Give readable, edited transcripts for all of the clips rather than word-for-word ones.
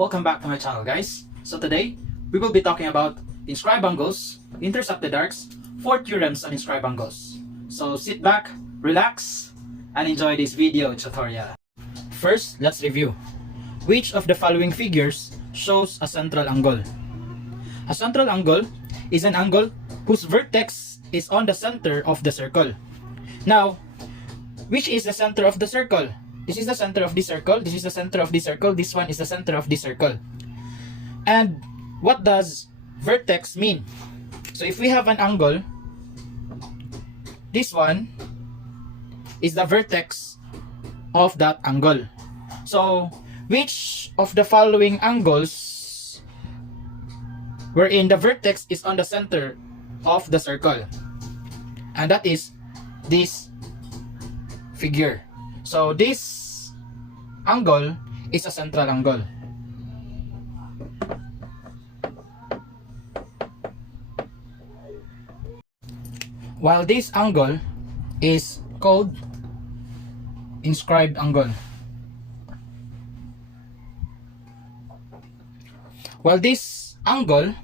Welcome back to my channel, guys. So today, we will be talking about inscribed angles, intercepted arcs, 4 theorems on inscribed angles. So sit back, relax, and enjoy this video tutorial. First, let's review. Which of the following figures shows a central angle? A central angle is an angle whose vertex is on the center of the circle. Now, which is the center of the circle? This is the center of the circle, this is the center of the circle, this one is the center of the circle. And what does vertex mean? So if we have an angle, this one is the vertex of that angle. So which of the following angles wherein the vertex is on the center of the circle? And that is this figure. So this angle is a central angle. While this angle is called inscribed angle. While this angle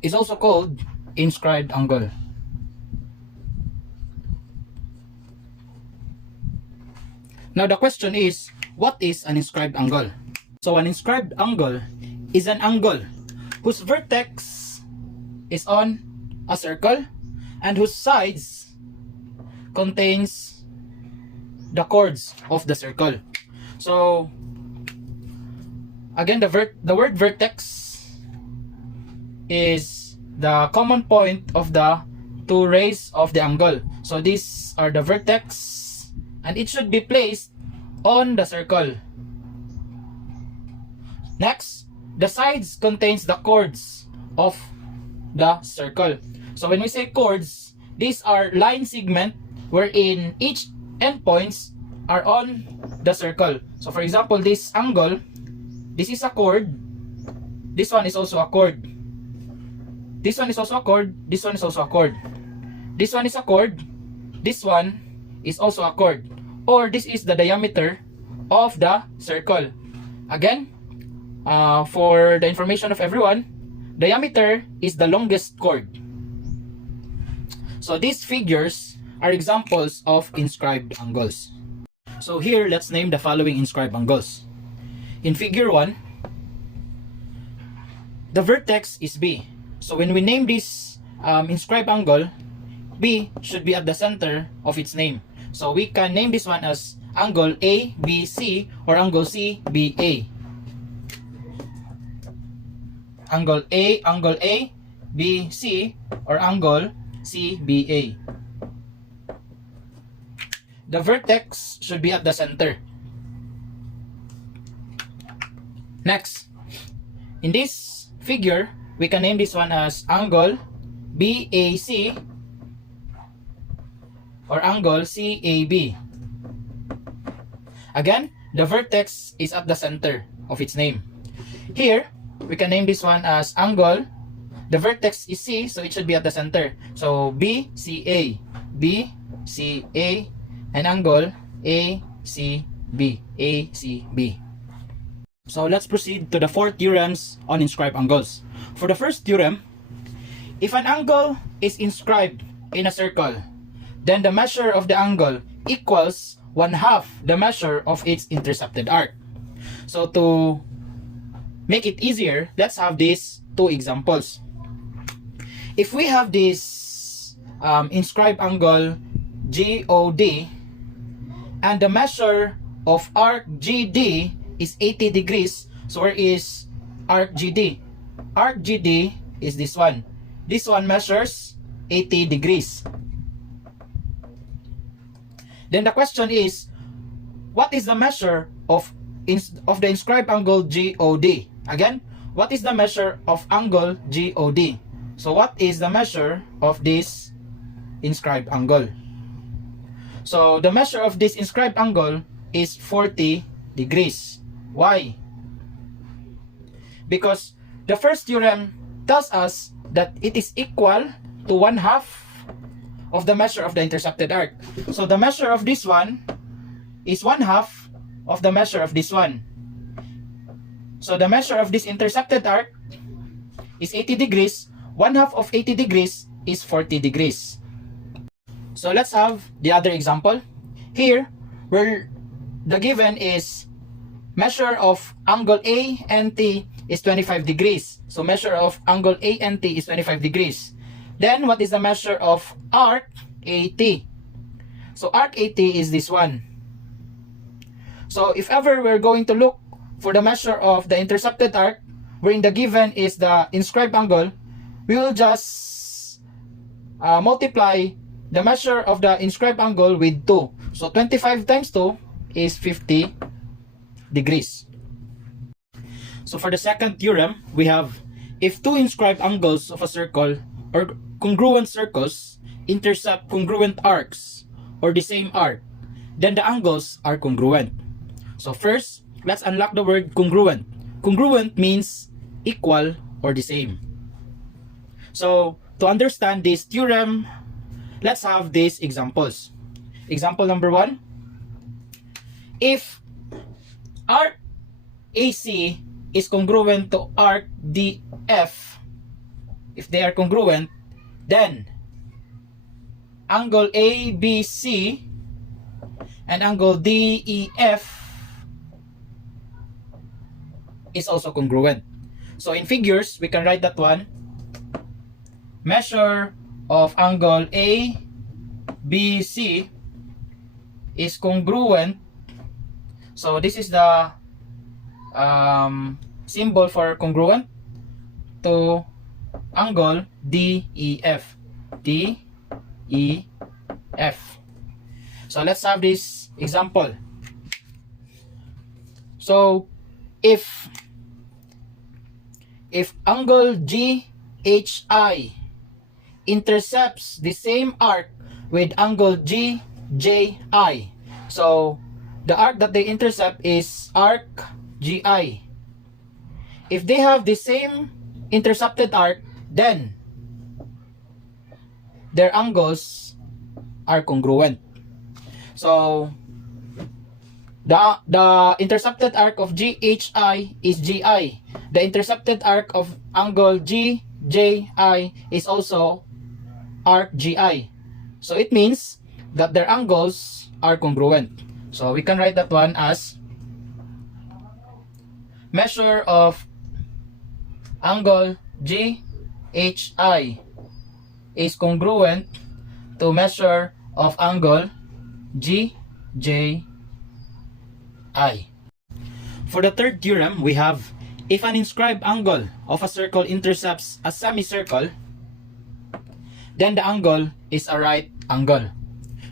is also called inscribed angle. Now the question is, what is an inscribed angle? So an inscribed angle is an angle whose vertex is on a circle and whose sides contains the chords of the circle. So again, the word vertex is the common point of the two rays of the angle. So these are the vertex, and it should be placed on the circle. Next, the sides contains the chords of the circle. So when we say chords, these are line segment wherein each endpoints are on the circle. So for example, this angle, this is a chord, this one is also a chord, this one is also a chord, this one is also a chord, this one is a chord, this one is also a chord, or this is the diameter of the circle. Again, for the information of everyone, diameter is the longest chord. So these figures are examples of inscribed angles. So here, let's name the following inscribed angles. In figure 1, the vertex is B. So when we name this inscribed angle, B should be at the center of its name. So we can name this one as angle ABC or angle CBA. Angle A, B, C, or angle CBA. The vertex should be at the center. Next, in this figure, we can name this one as angle BAC or angle CAB. Again, the vertex is at the center of its name. Here, we can name this one as angle, the vertex is C, so it should be at the center. So BCA, BCA, and angle ACB, ACB. So let's proceed to the 4 theorems on inscribed angles. For the first theorem, if an angle is inscribed in a circle, then the measure of the angle equals 1/2 the measure of its intercepted arc. So to make it easier, let's have these 2 examples. If we have this inscribed angle GOD, and the measure of arc GD is 80 degrees, so where is arc GD? Arc GD is this one. This one measures 80 degrees. Then the question is, what is the measure of the inscribed angle GOD? Again, what is the measure of angle GOD? So what is the measure of this inscribed angle? So the measure of this inscribed angle is 40 degrees. Why? Because the first theorem tells us that it is equal to 1/2 of the measure of the intercepted arc. So the measure of this one is 1/2 of the measure of this one. So the measure of this intercepted arc is 80 degrees. 1/2 of 80 degrees is 40 degrees. So let's have the other example. Here, where the given is measure of angle ANT is 25 degrees. So measure of angle ANT is 25 degrees. Then what is the measure of arc AT? So arc AT is this one. So if ever we're going to look for the measure of the intercepted arc, wherein the given is the inscribed angle, we will just multiply the measure of the inscribed angle with 2. So 25 times 2 is 50 degrees. So for the second theorem, we have if two inscribed angles of a circle or congruent circles intercept congruent arcs or the same arc, then the angles are congruent. So first, let's unlock the word congruent. Congruent means equal or the same. So to understand this theorem, let's have these examples. Example number 1. If arc AC is congruent to arc DF, if they are congruent, then angle ABC and angle DEF is also congruent. So in figures, we can write that one. Measure of angle ABC is congruent. So this is the symbol for congruent to angle DEF. DEF. So let's have this example. So if angle GHI intercepts the same arc with angle GJI, so the arc that they intercept is arc GI. If they have the same intercepted arc, then their angles are congruent. So the intercepted arc of GHI is GI. The intercepted arc of angle GJI is also arc GI. So it means that their angles are congruent. So we can write that one as measure of angle GHI is congruent to measure of angle GJI. For the third theorem, we have if an inscribed angle of a circle intercepts a semicircle, then the angle is a right angle.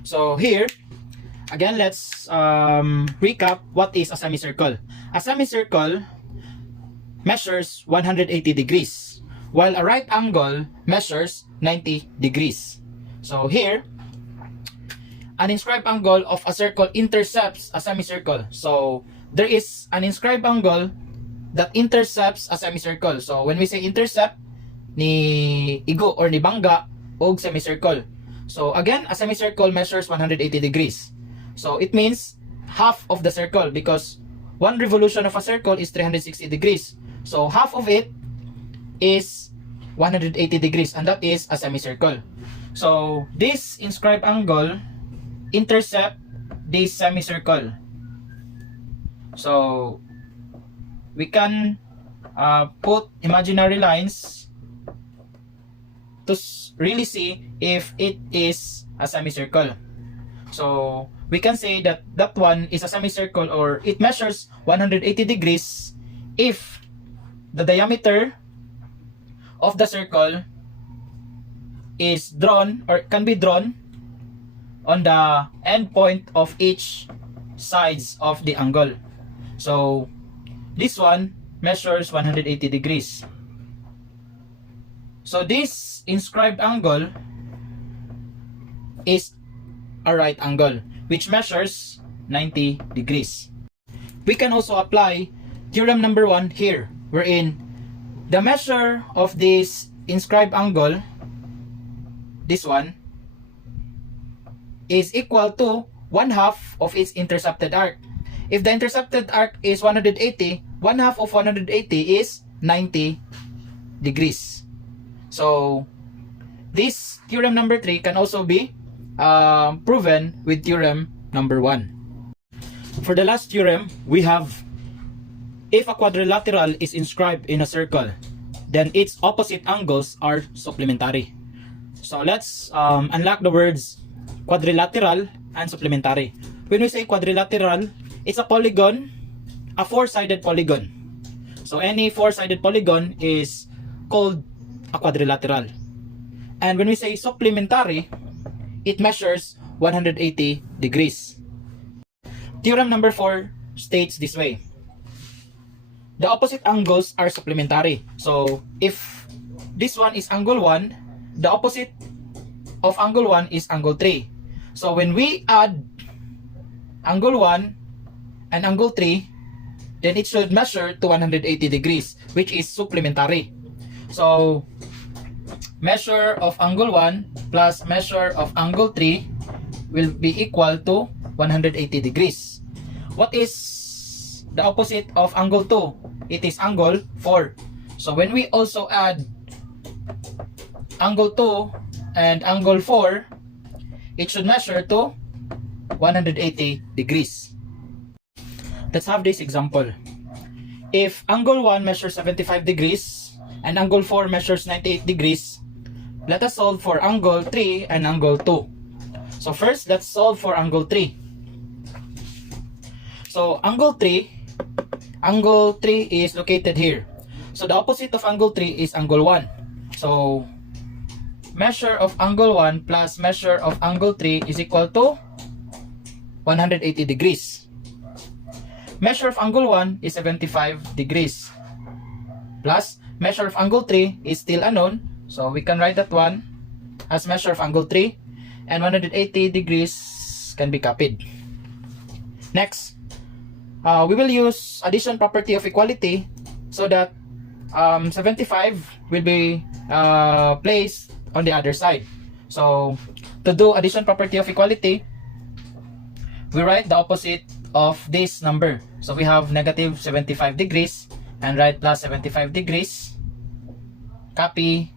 So here, again, let's recap what is a semicircle. A semicircle measures 180 degrees, while a right angle measures 90 degrees. So here, an inscribed angle of a circle intercepts a semicircle. So there is an inscribed angle that intercepts a semicircle. So when we say intercept, ni igo or ni bangga og semicircle. So again, a semicircle measures 180 degrees. So it means half of the circle, because one revolution of a circle is 360 degrees. So half of it is 180 degrees, and that is a semicircle. So this inscribed angle intercept this semicircle. So we can put imaginary lines to really see if it is a semicircle. So we can say that that one is a semicircle, or it measures 180 degrees if the diameter of the circle is drawn or can be drawn on the end point of each sides of the angle. So this one measures 180 degrees. So this inscribed angle is a right angle, which measures 90 degrees. We can also apply theorem number 1 here, wherein the measure of this inscribed angle, this one, is equal to 1/2 of its intercepted arc. If the intercepted arc is 180, 1 half of 180 is 90 degrees. So this theorem number 3 can also be proven with theorem number 1. For the last theorem, we have, if a quadrilateral is inscribed in a circle, then its opposite angles are supplementary. So let's unlock the words quadrilateral and supplementary. When we say quadrilateral, it's a polygon, a four-sided polygon. So any four-sided polygon is called a quadrilateral. And when we say supplementary, it measures 180 degrees. Theorem number 4 states this way. The opposite angles are supplementary. So if this one is angle 1, the opposite of angle 1 is angle 3. So when we add angle 1 and angle 3, then it should measure to 180 degrees, which is supplementary. So measure of angle 1 plus measure of angle 3 will be equal to 180 degrees. What is the opposite of angle 2? It is angle 4. So when we also add angle 2 and angle 4, it should measure to 180 degrees. Let's have this example. If angle 1 measures 75 degrees and angle 4 measures 98 degrees, let us solve for angle 3 and angle 2. So first, let's solve for angle 3. So angle 3 is located here. So the opposite of angle 3 is angle 1. So measure of angle 1 plus measure of angle 3 is equal to 180 degrees. Measure of angle 1 is 75 degrees. Plus measure of angle 3 is still unknown. So we can write that one as measure of angle 3, and 180 degrees can be copied. Next, we will use addition property of equality so that 75 will be placed on the other side. So to do addition property of equality, we write the opposite of this number. So we have negative 75 degrees and write plus 75 degrees. Copy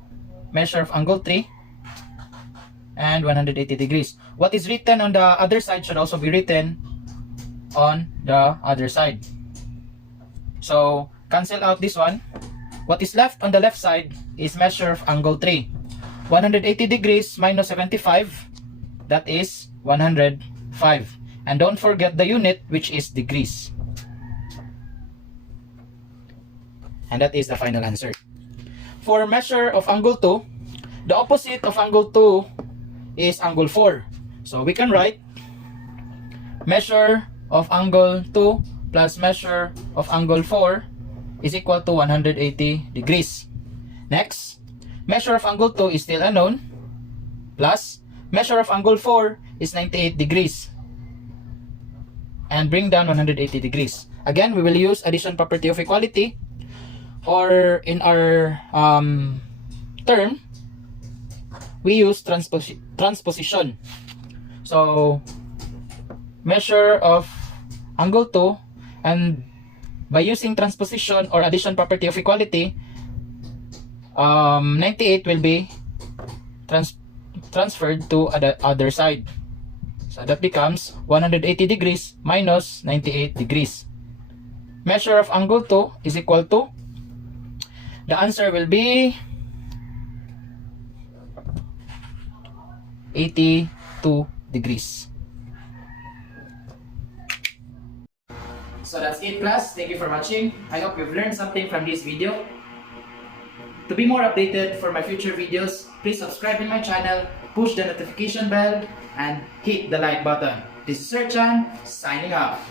measure of angle 3 and 180 degrees. What is written on the other side should also be written on the other side. So cancel out this one. What is left on the left side is measure of angle 3. 180 degrees minus 75, that is 105. And don't forget the unit, which is degrees. And that is the final answer. For measure of angle 2, the opposite of angle 2 is angle 4. So we can write measure of angle 2 plus measure of angle 4 is equal to 180 degrees. Next, measure of angle 2 is still unknown, plus measure of angle 4 is 98 degrees. And bring down 180 degrees. Again, we will use addition property of equality, or in our term, we use transposition. So measure of angle 2, and by using transposition or addition property of equality, 98 will be transferred to the other side. So that becomes 180 degrees minus 98 degrees. Measure of angle 2 is equal to, the answer will be 82 degrees. So that's it, class. Thank you for watching. I hope you've learned something from this video. To be more updated for my future videos, please subscribe in my channel, push the notification bell, and hit the like button. This is Sir Chan, signing off.